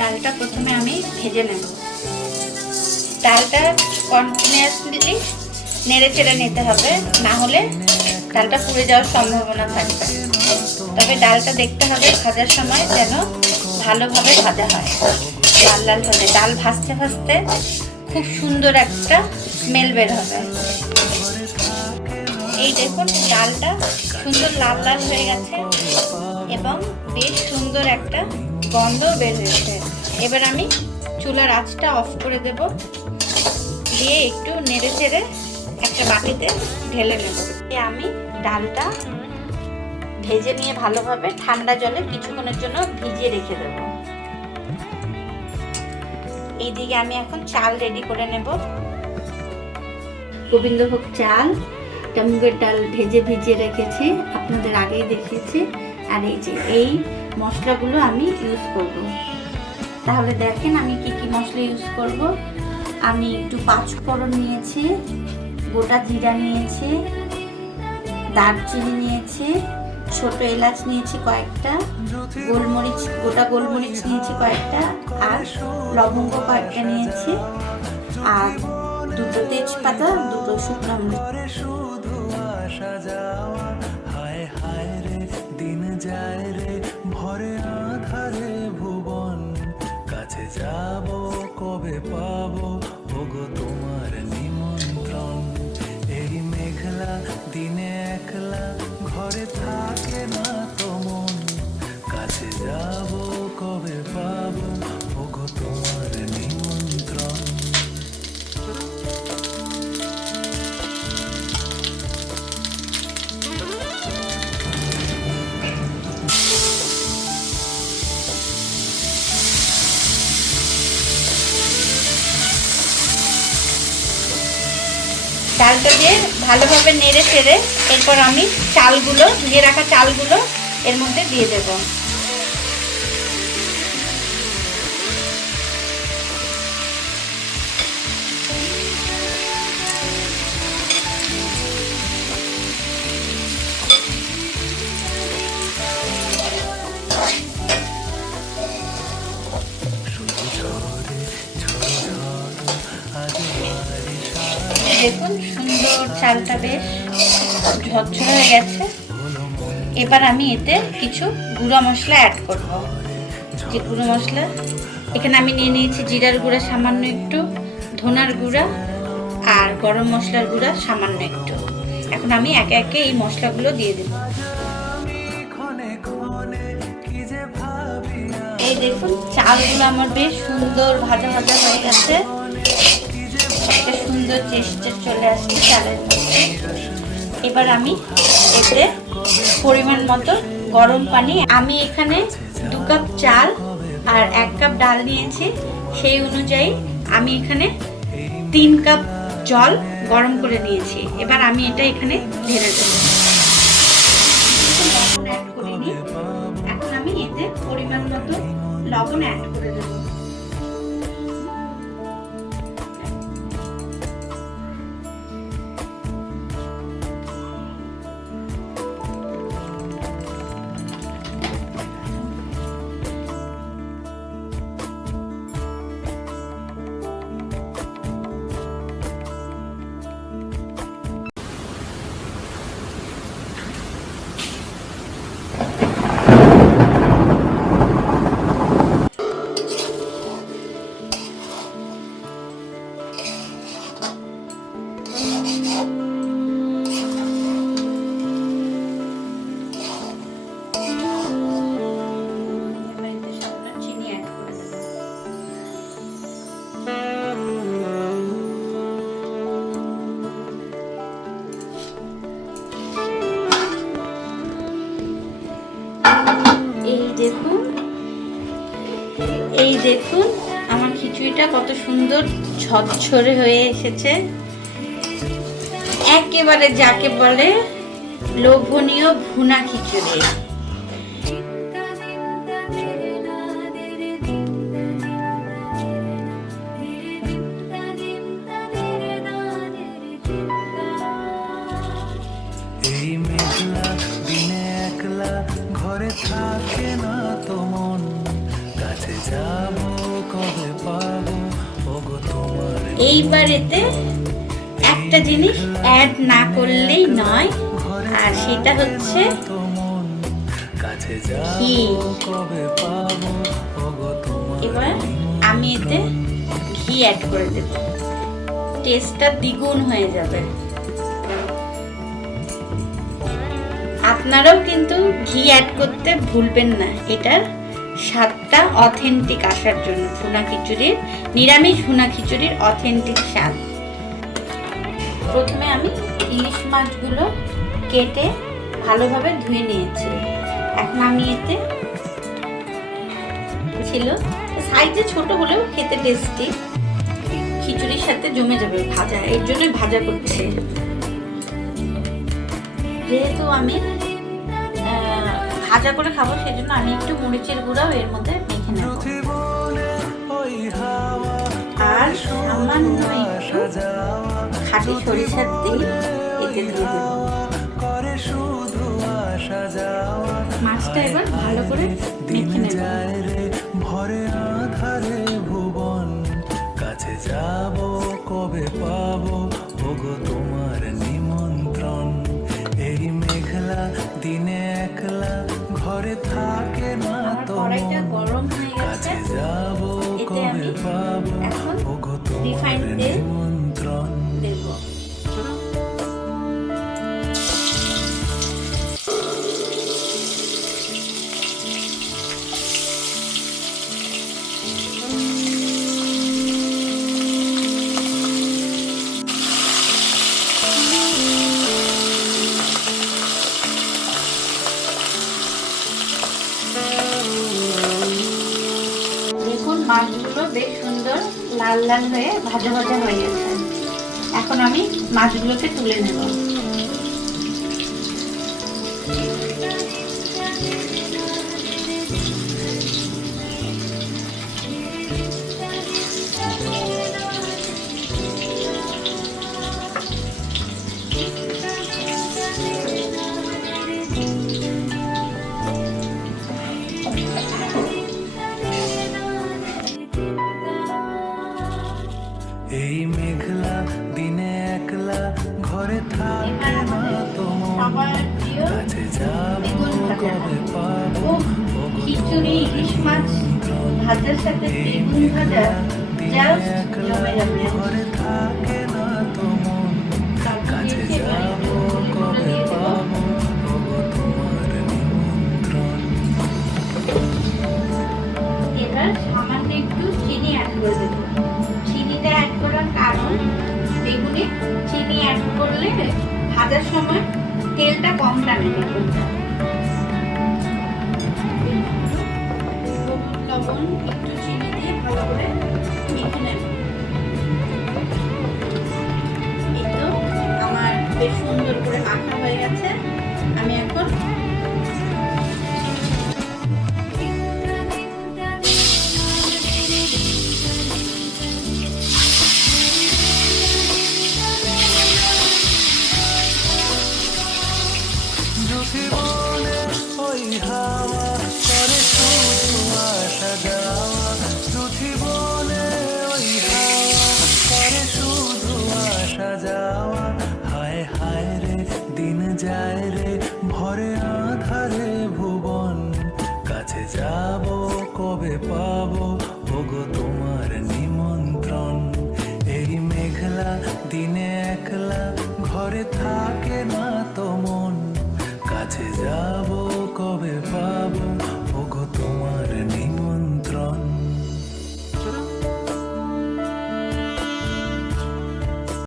ডালটা প্রথমে আমি ভেজে নেব। ডালটা কন্টিনিউয়াসলি নেড়ে চেড়ে নিতে হবে, না হলে ডালটা পুড়ে যাওয়ার সম্ভাবনা থাকবে। তবে ডালটা দেখতে হবে ভাজার সময় যেন ভালোভাবে ভাজা হয়, লাল লাল হলে। ডাল ভাজতে ভাজতে খুব সুন্দর একটা স্মেল বের হবে। এই দেখুন ডালটা সুন্দর লাল লাল হয়ে গেছে এবং বেশ সুন্দর একটা গন্ধ বের হয়েছে। এবার আমি চুলার আঁচটা অফ করে দেব, দিয়ে একটু নেড়ে চেড়ে একটা বাটিতে ঢেলে নেব। আমি ডালটা ভেজে নিয়ে ভালোভাবে ঠান্ডা জলে কিছুক্ষণের জন্য ভিজিয়ে রেখে দেব। এইদিকে আমি এখন চাল রেডি করে নেব। গোবিন্দভোগ চাল, মুগের ডাল ভেজে ভিজিয়ে রেখেছি, আপনাদের আগেই দেখিয়েছি। আর এই যে এই মশলাগুলো আমি ইউজ করব। তাহলে দেখেন আমি কি কি মশলা ইউজ করব। আমি একটু পাঁচফোড়ন নিয়েছি, গোটা জিরা নিয়েছি, দারচিনি নিয়েছি, ছোট এলাচ নিয়েছি কয়েকটা, গোলমরিচ, গোটা গোলমরিচ নিয়েছি কয়েকটা, আর লবঙ্গ কয়েকটা নিয়েছি, আর দুটো তেজপাতা, দুটো শুকনো মরিচ। দিন যায় রে ভরে আধারে ভুবন, কাছে যাব কবে পাবো ওগো তোমার নিমন্ত্রণ। এই মেঘলা দিনে একলা ঘরে থাকে না তো মন, কাছে যাব কবে পাবো ওগো তোমার নিমন্ত্রণ। ডালটা দিয়ে ভালোভাবে নেড়ে চেড়ে এরপর আমি চালগুলো, ভিজিয়ে রাখা চালগুলো এর মধ্যে দিয়ে দেব। দেখুন সুন্দর চালটা বেশ ঝরঝরে হয়ে গেছে। এবার আমি এতে কিছু গুঁড়া মশলা অ্যাড করব। যে গুঁড়ো মশলা এখানে আমি নিয়ে নিয়েছি জিরার গুঁড়া সামান্য একটু, ধনার গুঁড়া আর গরম মশলার গুঁড়া সামান্য একটু। এখন আমি একে একে এই মশলাগুলো দিয়ে দেব। এই দেখুন চালগুলো আমার বেশ সুন্দর ভাজা ভাজা হয়ে গেছে, একটা সুন্দর টেস্টে চলে আসছে চালের মধ্যে। এবার আমি এতে পরিমাণ মতো গরম পানি, আমি এখানে 2 কাপ চাল আর 1 কাপ ডাল নিয়েছি, সেই অনুযায়ী আমি এখানে 3 কাপ জল গরম করে নিয়েছি। এবার আমি এটা এখানে ঢেলে দেব। লবণ অ্যাড করিনি, এখন আমি এতে পরিমাণ মতো লবণ অ্যাড করে দেব। এই দেখুন আমার খিচুড়িটা কত সুন্দর ঝরঝরে হয়ে এসেছে, একেবারে যাকে বলে লোভনীয় ভুনা খিচুড়ি। এই মেঘলা দিনে একলা ঘরে থাকে না তো মন, কাছে যাব এইবার এতে একটা জিনিস অ্যাড না করলেই নয়, আর সেটা হচ্ছে ঘি। এবার আমি এতে ঘি অ্যাড করে দেব, টেস্টটা দ্বিগুণ হয়ে যাবে। আপনারাও কিন্তু ঘি অ্যাড করতে ভুলবেন না, এটার স্বাদটা অথেন্টিক আসার জন্য। ভুনা খিচুড়ির, নিরামিষ ভুনা খিচুড়ির অথেন্টিক স্বাদ। প্রথমে আমি ইলিশ মাছগুলো কেটে ভালোভাবে ধুয়ে নিয়েছি। এখন আমি এতে ছিল সাইজে ছোট হলেও খেতে টেস্টি, খিচুড়ির সাথে জমে যাবে ভাজা, এর জন্য ভাজা করছি। যেহেতু আমি ভাজা করে খাবো, সেই জন্য আমি একটু মরিচের গুঁড়াও এর মধ্যে মেখে নেব, আর সামান্য একটু খাঁটি সরিষার তেল এতে দিয়ে দেব। মাছটা এবার ভালো করে মেখে নেব। ভরে আধারে ভুবন, কাছে যাব কবে পাবো ওগো তোমার নিমন্ত্রণ। এই মেঘলা দিনে একলা ঘরে থাকে না কড়াইটা গরম হয়ে গেছে, কাছে যাব কবে পাবো ওগো তোমার নিমন্ত্রণ। দেব মাছগুলো বেশ সুন্দর লাল লাল হয়ে ভাজা ভাজা হয়ে গেছে। এখন আমি মাছগুলোকে তুলে নেব। এই মেঘলা দিনে একলা ঘরে থাকে না তোমার, কাছে যাব কবে পাবো খিচুড়ি ইলিশ মাছ ভাজার সাথে বেগুন ভাজা জাস্ট জমে যাবে। ঘরে থাকে না তোমার, কাছে যাব কবে পাবো ওগো তোমার নিমন্ত্রণ। এবার সামান্য একটু চিনি অ্যাড করে দেবো। চিনিটা অ্যাড করার কারণ, বেগুনে চিনি অ্যাড করলে ভাজার সময় তেলটা কম টানে বেগুনটা। লবণ একটু চিনি দিয়ে ভালো করে মেখে নেব। এই তো আমার বেশ সুন্দর করে মাখা হয়ে গেছে। আমি এখন যায় রে ভরে আধারে ভুবন, কাছে যাব কবে পাবো ওগো তোমার নিমন্ত্রণ। এই মেঘলা দিনে একলা ঘরে থাকে না তো মন, কাছে যাব কবে পাবো